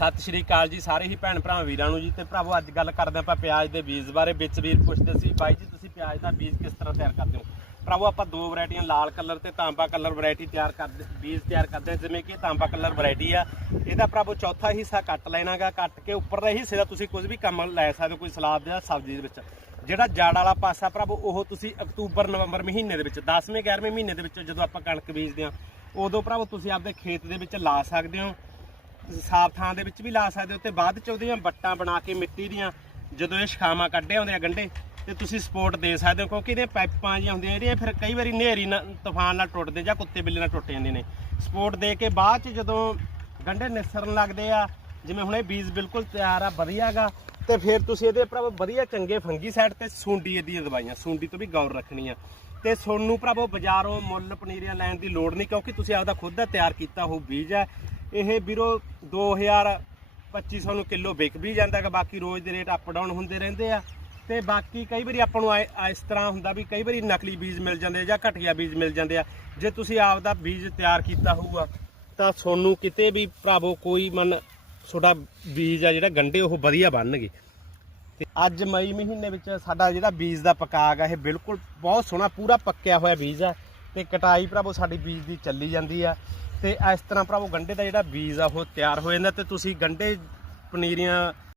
ਸਤਿ ਸ਼੍ਰੀ ਅਕਾਲ ਜੀ, ਸਾਰੇ ਹੀ ਭੈਣ ਭਰਾ ਵੀਰਾਂ ਨੂੰ ਜੀ। ਤੇ ਭਰਾਵੋ, ਅੱਜ ਗੱਲ ਕਰਦੇ ਆਪਾਂ ਪਿਆਜ਼ ਦੇ ਬੀਜ ਬਾਰੇ। ਵਿੱਚ ਵੀਰ ਪੁੱਛਦੇ ਸੀ, ਬਾਈ ਜੀ, ਤੁਸੀਂ ਪਿਆਜ਼ ਦਾ ਬੀਜ ਕਿਸ ਤਰ੍ਹਾਂ ਤਿਆਰ ਕਰਦੇ ਹੋ? ਭਰਾਵੋ, ਆਪਾਂ ਦੋ ਵੈਰਾਈਟੀਆਂ, ਲਾਲ ਕਲਰ ਤੇ ਤਾਂਬਾ ਕਲਰ ਵੈਰਾਈਟੀ ਤਿਆਰ ਕਰਦੇ ਬੀਜ ਤਿਆਰ ਕਰਦੇ ਜਿਵੇਂ ਕਿ ਤਾਂਬਾ ਕਲਰ ਵੈਰਾਈਟੀ ਆ। ਇਹਦਾ ਭਰਾਵੋ, ਚੌਥਾ ਹਿੱਸਾ ਕੱਟ ਲੈਣਾਗਾ, ਕੱਟ ਕੇ ਉੱਪਰ ਦੇ ਹਿੱਸੇ ਦਾ ਤੁਸੀਂ ਕੁਝ ਵੀ ਕੰਮ ਲੈ ਸਕਦੇ ਹੋ, ਕੋਈ ਸਲਾਦ ਜਾਂ ਸਬਜ਼ੀ ਦੇ ਵਿੱਚ। ਜਿਹੜਾ ਜੜ ਵਾਲਾ ਪਾਸਾ, ਭਰਾਵੋ, ਉਹ ਤੁਸੀਂ ਅਕਤੂਬਰ, ਨਵੰਬਰ ਮਹੀਨੇ ਦੇ ਵਿੱਚ 10ਵੇਂ 11ਵੇਂ ਮਹੀਨੇ ਦੇ ਵਿੱਚ ਜਦੋਂ ਆਪਾਂ ਕਣਕ ਬੀਜਦੇ ਹਾਂ, ਉਦੋਂ ਭਰਾਵੋ, ਤੁਸੀਂ ਆਪਦੇ ਖੇਤ ਦੇ ਵਿੱਚ ਲਾ ਸਕਦੇ ਹੋ। ਸਾਫ਼ ਥਾਂ ਦੇ ਵਿੱਚ ਵੀ ਲਾ ਸਕਦੇ ਹੋ ਤੇ ਬਾਅਦ ਚ ਉਹਦੀਆਂ ਬੱਟਾਂ ਬਣਾ ਕੇ ਮਿੱਟੀ ਦੀਆਂ, ਜਦੋਂ ਇਹ ਸ਼ਖਾਵਾਂ ਕੱਢੇ ਹੁੰਦੇ ਆ ਗੰਢੇ, ਤੇ ਤੁਸੀਂ ਸਪੋਰਟ ਦੇ ਸਕਦੇ ਹੋ ਕਿਉਂਕਿ ਇਹਦੀਆਂ ਪਾਈਪਾਂ ਜਿਹੀਆਂ ਹੁੰਦੀਆਂ ਜਿਹੜੀਆਂ ਫਿਰ ਕਈ ਵਾਰੀ ਨੇਰੀ ਨਾਲ, ਤੂਫਾਨ ਨਾਲ ਟੁੱਟਦੇ ਜਾਂ ਕੁੱਤੇ ਬਿੱਲੇ ਨਾਲ ਟੁੱਟ ਜਾਂਦੇ ਨੇ। ਸਪੋਰਟ ਦੇ ਕੇ ਬਾਅਦ ਚ ਜਦੋਂ ਗੰਢੇ ਨਿਸਰਨ ਲੱਗਦੇ ਆ, ਜਿਵੇਂ ਹੁਣ ਇਹ ਬੀਜ ਬਿਲਕੁਲ ਤਿਆਰ ਆ ਵਧੀਆਗਾ ਤੇ ਫਿਰ ਤੁਸੀਂ ਇਹਦੇ ਭਰਾਵੋ ਵਧੀਆ ਚੰਗੇ ਫੰਗੀ ਸਾਈਡ ਤੇ ਸੁੰਡੀ ਦੀਆਂ ਦਵਾਈਆਂ, ਸੁੰਡੀ ਤੋਂ ਵੀ ਗੌਰ ਰੱਖਣੀ ਆ। ਤੇ ਸੋਨੂੰ ਭਰਾਵੋ ਬਾਜ਼ਾਰੋਂ ਮੁੱਲ ਪਨੀਰੀਆਂ ਲੈਣ ਦੀ ਲੋੜ ਨਹੀਂ ਕਿਉਂਕਿ ਤੁਸੀਂ ਆਪਦਾ ਖੁਦ ਦਾ ਤਿਆਰ ਕੀਤਾ ਹੋਊ ਬੀਜ ਹੈ ਇਹ ਵੀਰੋ 2000 2500 ਨੂੰ ਕਿਲੋ ਵਿਕ ਵੀ ਜਾਂਦਾ ਹੈਗਾ, ਬਾਕੀ ਰੋਜ਼ ਦੇ ਰੇਟ ਅਪ ਡਾਊਨ ਹੁੰਦੇ ਰਹਿੰਦੇ ਆ। ਤੇ ਬਾਕੀ ਕਈ ਵਾਰੀ ਆਪਾਂ ਨੂੰ ਆਏ- ਇਸ ਤਰ੍ਹਾਂ ਹੁੰਦਾ ਵੀ ਕਈ ਵਾਰੀ ਨਕਲੀ ਬੀਜ ਮਿਲ ਜਾਂਦੇ ਜਾਂ ਘਟੀਆ ਬੀਜ ਮਿਲ ਜਾਂਦੇ ਆ। ਜੇ ਤੁਸੀਂ ਆਪਦਾ ਬੀਜ ਤਿਆਰ ਕੀਤਾ ਹੋਊਗਾ, ਤਾਂ ਤੁਹਾਨੂੰ ਕਿਤੇ ਵੀ ਭਰਾਵੋ ਕੋਈ ਮਨ ਤੁਹਾਡਾ ਬੀਜ ਆ ਜਿਹੜਾ ਗੰਡੇ ਉਹ ਵਧੀਆ ਬਣਨਗੇ। ਤੇ ਅੱਜ ਮਈ ਮਹੀਨੇ ਵਿੱਚ ਸਾਡਾ ਜਿਹੜਾ ਬੀਜ ਦਾ ਪਕਾਗ ਆ, ਇਹ ਬਿਲਕੁਲ ਬਹੁਤ ਸੋਹਣਾ ਪੂਰਾ ਪੱਕਿਆ ਹੋਇਆ ਬੀਜ ਆ। ਤੇ ਕਟਾਈ ਭਰਾਵੋ ਸਾਡੀ ਬੀਜ ਦੀ ਚੱਲੀ ਜਾਂਦੀ ਆ। ਤੇ ਇਸ ਤਰ੍ਹਾਂ ਭਰਾਵੋ ਗੰਡੇ ਦਾ ਜਿਹੜਾ ਬੀਜ ਆ, ਉਹ ਤਿਆਰ ਹੋ ਜਾਂਦਾ ਤੇ ਤੁਸੀਂ ਗੰਡੇ ਪਨੀਰੀਆਂ